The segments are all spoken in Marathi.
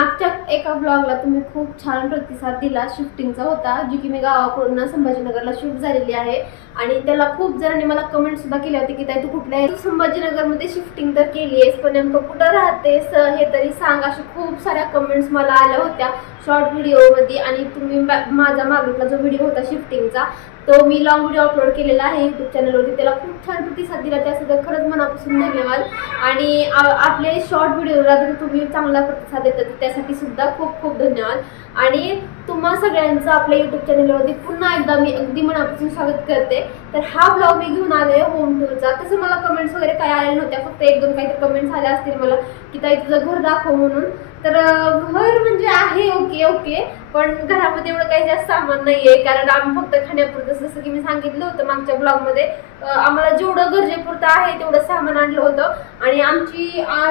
मागच्या एका ब्लॉगला तुम्ही खूप छान प्रतिसाद दिला, शिफ्टिंगचा होता, जी की मी गावाकडून संभाजीनगरला शिफ्ट झालेली आहे. आणि त्याला खूप जणांनी मला कमेंट सुद्धा केले होते की ताई तू कुठल्या संभाजीनगरमध्ये शिफ्टिंग तर केली आहेस, पण नेमकं कुठं राहतेस हे तरी सांग. अशा खूप साऱ्या कमेंट्स मला आल्या होत्या शॉर्ट व्हिडिओमध्ये. आणि तुम्ही माझा मागचा जो व्हिडिओ होता शिफ्टिंगचा तो मी लॉंग व्हिडिओ अपलोड केलेला आहे यूट्यूब चॅनलवरती, त्याला खूप छान प्रतिसाद दिला, त्यासाठी खरंच मनापासून धन्यवाद. आणि आपले शॉर्ट व्हिडिओला जर तुम्ही चांगला प्रतिसाद देतात त्यासाठी सुद्धा खूप खूप धन्यवाद. आणि तुम्हा सगळ्यांचं आपल्या यूट्यूब चॅनलवरती पुन्हा एकदा मी अगदी मनापासून स्वागत करते. तर हा ब्लॉग मी घेऊन आले होम टूरचा. तसं मला कमेंट्स वगैरे काय आल्या नव्हत्या, फक्त एक दोन काहीतरी कमेंट्स आल्या असतील मला की ताई तुझं घर दाखव म्हणून. तर घर म्हणजे आहे ओके, पण घरामध्ये एवढं काही जास्त सामान नाही आहे, कारण आम्ही फक्त खाण्यापुरतं, जसं की मी सांगितलं होतं मागच्या ब्लॉगमध्ये, आम्हाला जेवढं गरजेपुरतं आहे तेवढं सामान आणलं होतं. आणि आमची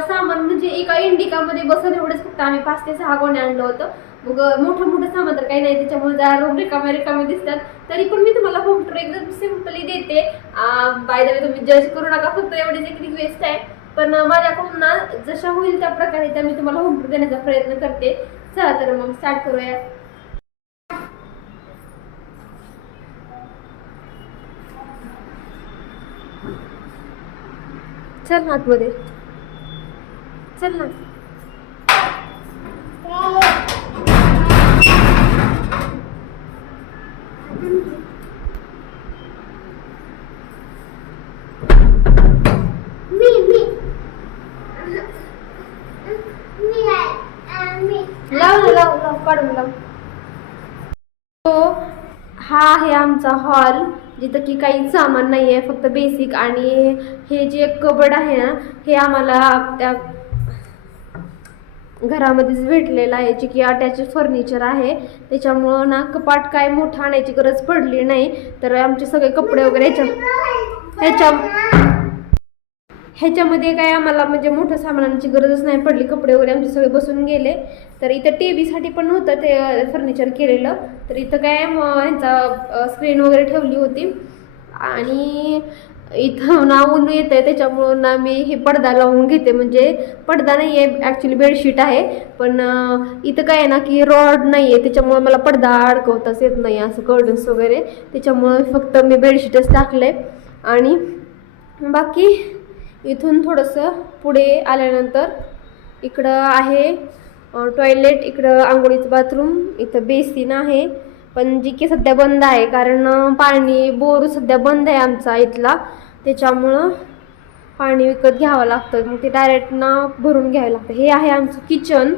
सामान म्हणजे एका इंडिकामध्ये बसून एवढंच फक्त आम्ही 5 ते 6 गोण्या आणलं होतं. मग मोठं सामान तर काही नाही, त्याच्यामुळे जरा रूम रिकामे दिसतात. तरी पण मी तुम्हाला होम टूर एकदम सिम्पली देते. बाय द वे तुम्ही जज करू नका, फक्त एवढीच एक रिक्वेस्ट आहे. पण माझ्याकडून ना जशा होईल त्या प्रकारे त्या मी तुम्हाला होम टूर देण्याचा प्रयत्न करते. चला तर मग स्टार्ट करूया. चल ना आतमध्ये, चल ना. लाव काढून लाव. तो हा आहे आमचा हॉल, जिथं की काही सामान नाही आहे, फक्त बेसिक. आणि हे जे कबड आहे ना हे आम्हाला त्या घरामध्येच भेटलेलं आहे, जे की अटॅच फर्निचर आहे. त्याच्यामुळं ना कपाट काय मोठं आणायची गरज पडली नाही. तर आमचे सगळे कपडे वगैरे ह्याच्यामध्ये काय आम्हाला म्हणजे मोठं सामानाची गरजच नाही पडली. कपडे वगैरे आमचे सगळे बसून गेले. तर इथं टीव्हीसाठी पण होतं ते फर्निचर केलेलं. तर इथं काय ह्यांचा स्क्रीन वगैरे ठेवली होती. आणि इथं ना ऊन येत आहे, त्याच्यामुळं ना मी हे पडदा लावून घेते. म्हणजे पडदा नाही आहे, ॲक्च्युली बेडशीट आहे. पण इथं काय आहे ना की रॉड नाही आहे, त्याच्यामुळं मला पडदा अडकवताच येत नाही, असं कर्टन्स वगैरे. त्याच्यामुळं फक्त मी बेडशीटच टाकले. आणि बाकी इथून थोडंसं पुढे आल्यानंतर इकडं आहे टॉयलेट, इकडं आंघोळीचं बाथरूम, इथं बेसिन आहे, पण जी की सध्या बंद आहे कारण पाणी बोर सध्या बंद आहे आमचा इथला. त्याच्यामुळं पाणी विकत घ्यावं लागतं, मग ते डायरेक्ट ना भरून घ्यावं लागतं. हे आहे आमचं किचन.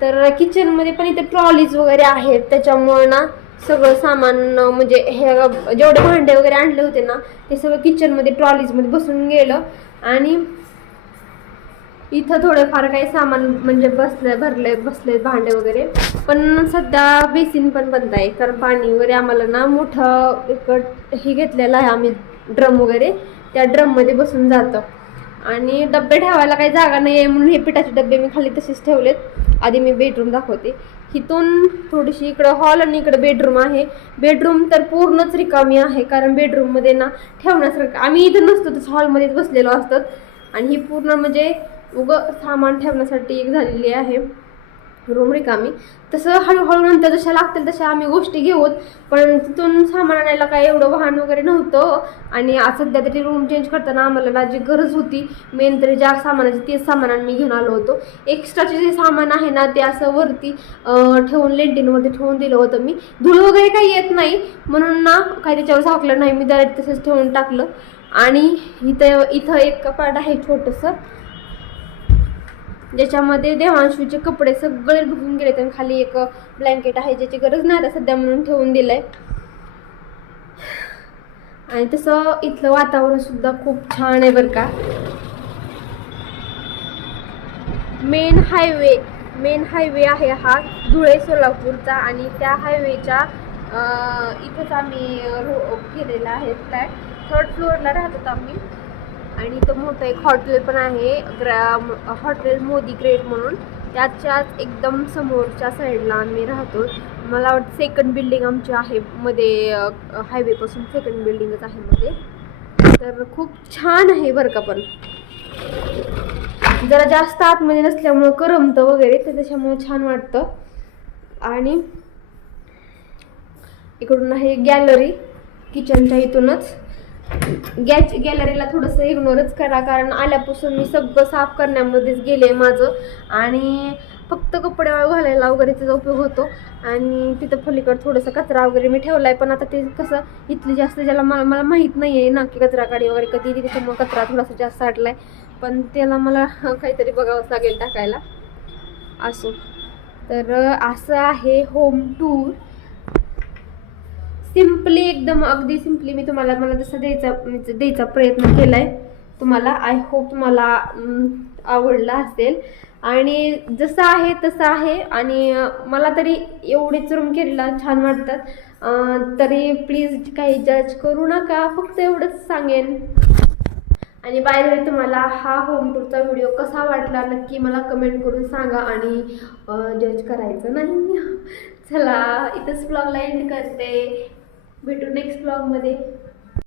तर किचनमध्ये पण इथे ट्रॉलीज वगैरे आहेत, त्याच्यामुळं ना सगळं सामान म्हणजे हे जेवढे भांडे वगैरे आणले होते ना ते सगळं किचनमध्ये ट्रॉलीजमध्ये बसून गेलं. आणि इथं थोडेफार काही सामान म्हणजे बसले भांडे वगैरे. पण सध्या बेसिन पण बंद आहे, कारण पाणी वगैरे आम्हाला ना मोठं हे घेतलेलं आहे आम्ही, ड्रम वगैरे, त्या ड्रममध्ये बसून जातं. आणि डबे ठेवायला काही जागा नाही आहे, म्हणून हे पिठाचे डबे मी खाली तसेच ठेवलेत. आधी मी बेडरूम दाखवते. इथून थोडीशी इकडं हॉल आणि इकडं बेडरूम आहे. बेडरूम तर पूर्णच रिकामी आहे, कारण बेडरूममध्ये ना ठेवण्यासारखं आम्ही इथं नसतो, तसं हॉलमध्येच बसलेलो असतात. आणि ही पूर्ण म्हणजे सामान ठेवण्यासाठी एक झालेली आहे रूम रिकामी. तसं हळूहळू नंतर जशा लागतील तशा आम्ही गोष्टी घेऊत. पण तिथून सामान आणायला काय एवढं वाहन वगैरे नव्हतं. आणि सध्या तरी रूम चेंज करताना आम्हाला जी गरज होती मेन तरी ज्या सामानाची तेच सामान मी घेऊन आलो होतो. एक्स्ट्राचे जे सामान आहे ना ते असं वरती ठेवून लेंटिनमध्ये ठेवून दिलं होतं मी. धूळ वगैरे काही येत नाही म्हणून ना काही त्याच्यावर झाकलं नाही, मी डायरेक्ट तसंच ठेवून टाकलं. आणि इथं एक कपाट आहे छोटंसं, ज्याच्यामध्ये देवांशूचे कपडे सगळे धुवून गेले. तर खाली एक ब्लँकेट आहे ज्याची गरज नाही आता सध्या म्हणून ठेवून दिलंय. आणि तसं इथलं वातावरण सुद्धा खूप छान आहे बरं का. मेन हायवे आहे हा धुळे सोलापूरचा. आणि त्या हायवेच्या इथंच आम्ही केलेला आहे फ्लॅट. 3rd फ्लोअरला राहतात आम्ही. आणि इथं मोठं एक हॉटेल पण आहे, हॉटेल मोदी ग्रेट म्हणून. त्याच्याच एकदम समोरच्या साईडला आम्ही राहतो. मला वाटतं 2nd बिल्डिंग आमची आहे मध्ये, हायवेपासून 2nd बिल्डिंगच आहे मध्ये. तर खूप छान आहे बरं का. पण जरा जास्त आतमध्ये नसल्यामुळं करमतं वगैरे, तर त्याच्यामुळे छान वाटतं. आणि इकडून आहे गॅलरी, किचनच्या इथूनच. गॅलरीला थोडंसं इग्नोरच करा, कारण आल्यापासून मी सगळं साफ करण्यामध्येच गेले माझं, आणि फक्त कपडे घालायला वगैरे त्याचा उपयोग होतो. आणि तिथं पलीकडे थोडंसं कचरा वगैरे मी ठेवला आहे, पण आता ते कसं इथली जास्त ज्याला मला माहीत नाही आहे ना की कचरा काढी वगैरे कधी येते, त्याच्यामुळे कचरा थोडासा जास्त साठला आहे, पण त्याला मला काहीतरी बघावंच लागेल टाकायला. असो, तर असं आहे होम टूर. सिम्पली एकदम, अगदी सिम्पली मी तुम्हाला मला जसं द्यायचा प्रयत्न केला आहे तुम्हाला. आय होप तुम्हाला आवडला असेल. आणि जसं आहे तसं आहे, आणि मला तरी एवढेच रूम केलेला छान वाटतात. तरी प्लीज काही जज करू नका, फक्त एवढंच सांगेन. आणि बाय द वे, तुम्हाला हा होम टूरचा व्हिडिओ कसा वाटला नक्की मला कमेंट करून सांगा, आणि जज करायचं नाही. चला, इथंच ब्लॉगला एंड करते. भेटू नेक्स्ट ब्लॉगमध्ये.